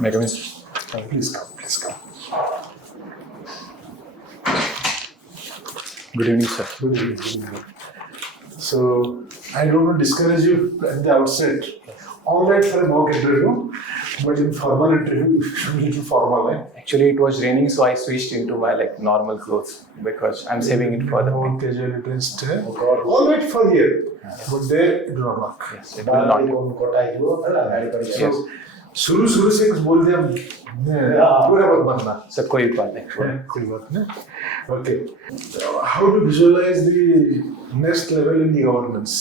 May I come in? Please come, please come. Good evening, sir. Good evening, good evening. So, I don't want to discourage you at the outset. All right for a mock interview, but in formal interview, it should be a little formal, eh? Actually, it was raining, so I switched into my normal clothes because I'm saving it for the More casual dressed, eh? All right for here, but there it will not work. Yes, it will not. So, शुरू से कुछ बोल दिया पूरा मत बनना sir कोई बात नहीं. कोई बात नहीं. Okay. How to visualize the next level in the governance?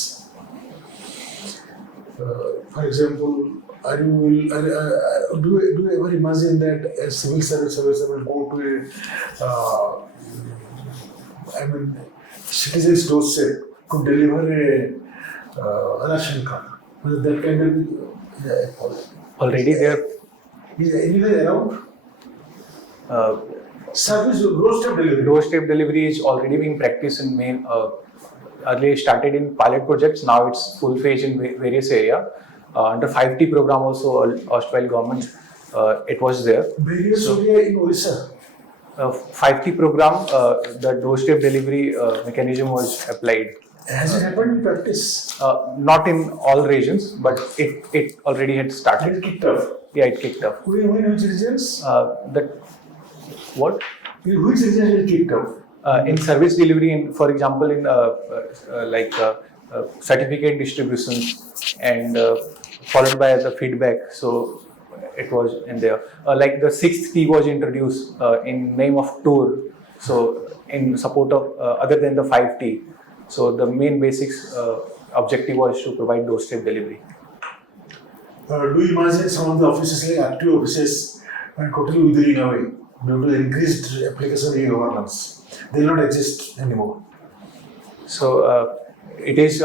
For example, do you ever imagine that a civil service will go to a citizen's doorstep to deliver a ration card? That kind of Already there. Is anywhere around? Service Doorstep delivery is already being practiced in main. Earlier started in pilot projects. Now it's full phase in various area. Under 5T program also, Australia government it was there. Various area in Odisha. 5T program, the doorstep delivery mechanism was applied. Has it happened in practice? Not in all regions, but it already had started. It kicked off. Yeah, it kicked off. Which regions? What? Which regions it kicked off? In service delivery, for example, in certificate distributions and followed by the feedback. So it was in there. Like the 6th T was introduced in name of tour. So in support of other than the 5T. So the main basics objective was to provide doorstep delivery. Do you imagine some of the offices like active offices are totally withering away due to increased application of e-governance? They will not exist anymore. So it is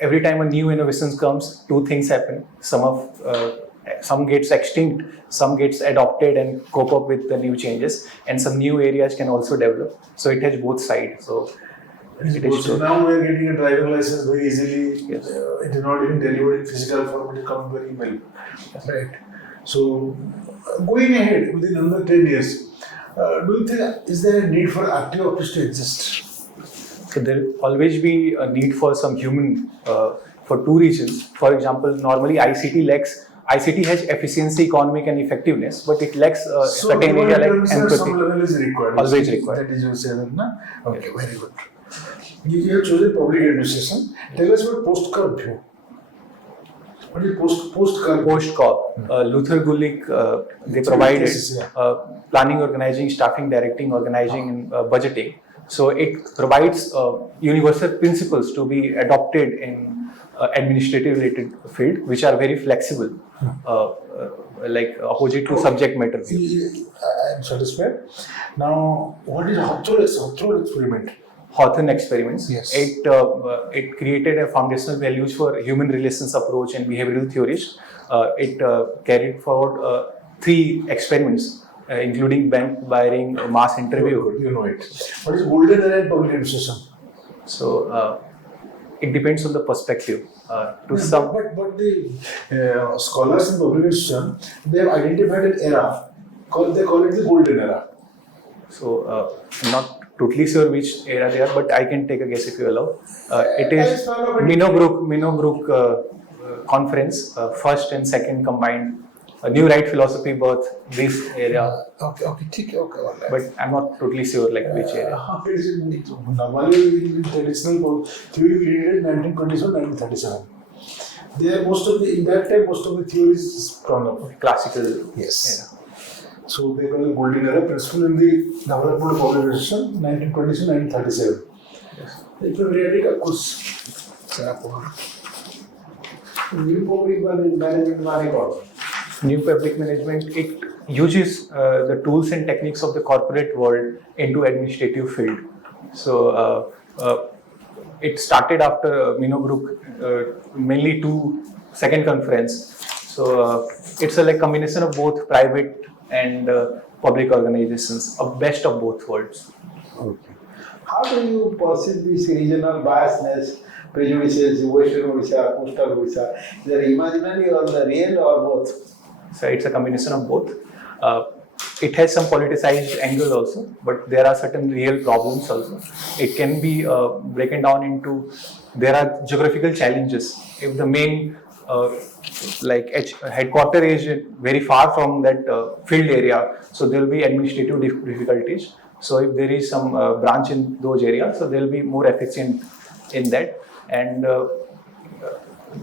every time a new innovation comes, two things happen. Some gets extinct, some gets adopted and cope up with the new changes, and some new areas can also develop. So it has both sides. So so now we are getting a driving license very easily. Yes. It is not even delivered in physical form, it comes by email. Right. So going ahead within another 10 years, do you think is there a need for active office to exist? So there will always be a need for some human for two reasons. For example, normally ICT has efficiency, economic and effectiveness, but it lacks certain area like empathy. Some level is required. Always required. That is you say that, na? Okay, very good. You have chosen public administration. Tell us about post-curb view. What is post-curb? Post-COP. Luther Gulick, they provided planning, organizing, staffing, directing, organizing, and budgeting. So it provides universal principles to be adopted in administrative related field, which are very flexible, like opposite to subject matter view. I am satisfied. Now, what is Hawthorne experiment? Hawthorne experiments. Yes. It created a foundational values for human relations approach and behavioral theories. It carried forward 3 experiments, including bank wiring, mass interview. You know it. What is golden era in public administration? So it depends on the perspective. But the scholars in public administration, they have identified an era. They call it the golden era. So I'm not totally sure which era they are, but I can take a guess if you allow. It is Minobrook conference, first and second combined. A new right philosophy birth, this area. Okay. But I'm not totally sure which area. Normally in traditional theory we read it 1927, 1937. In that time most of the theories sprung up. Classical. Yes. Era. So they call it golden era principle in the development of public administration 1927, 1937. Yes. It was really of course. New public management, it uses the tools and techniques of the corporate world into administrative field. So it started after Minobrook, mainly second conference. So it's a combination of both private and public organizations, a best of both worlds. Okay. How do you perceive this regional biasness, prejudices, Western Odisha, Coastal Odisha? Is it imaginary or the real or both? So it's a combination of both. It has some politicized angle also, but there are certain real problems also. It can be broken down into, there are geographical challenges. If the main headquarter is very far from that field area, so there will be administrative difficulties. So if there is some branch in those areas, so they will be more efficient in that. And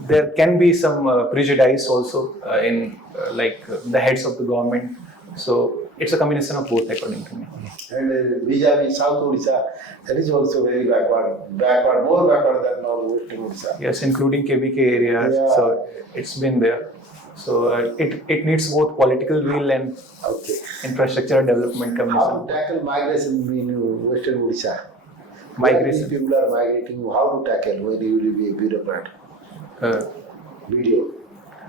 there can be some prejudice also in the heads of the government. So it's a combination of both, according to me. And vis-a-vis South Odisha, that is also very backward, more backward than Western Odisha. Yes, including KBK areas. Yeah. So it's been there. So it needs both political will and Okay. infrastructure development How to combination. tackle migration in Western Odisha? Migration. Where these people are migrating, how to tackle when you will be a bureaucrat? Uh, Video.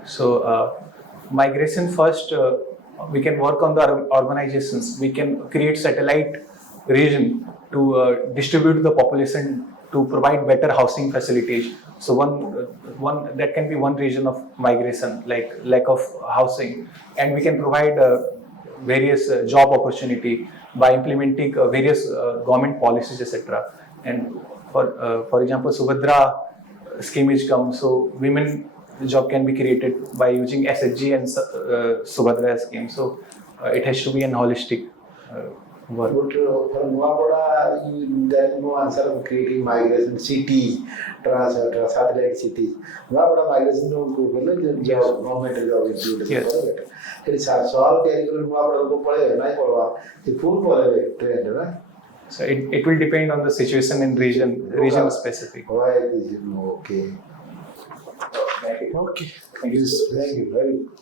So migration first, we can work on the urbanizations. We can create satellite region to distribute the population to provide better housing facilities. So one that can be one region of migration, like lack of housing, and we can provide various job opportunity by implementing various government policies, etc. And for example, Subhadra scheme is come, so women job can be created by using SHG and Subhadra scheme. So it has to be an holistic work. But for Nuapada, there is no answer of creating migration cities, satellite cities. Nuapada migration no job, government job included. Yes. It is solved curriculum Nuapada go pade nahi padwa. The full pade trend na. So it will depend on the situation in region specific. Why it is okay. Thank you. Okay. Thank you. Thank you very much.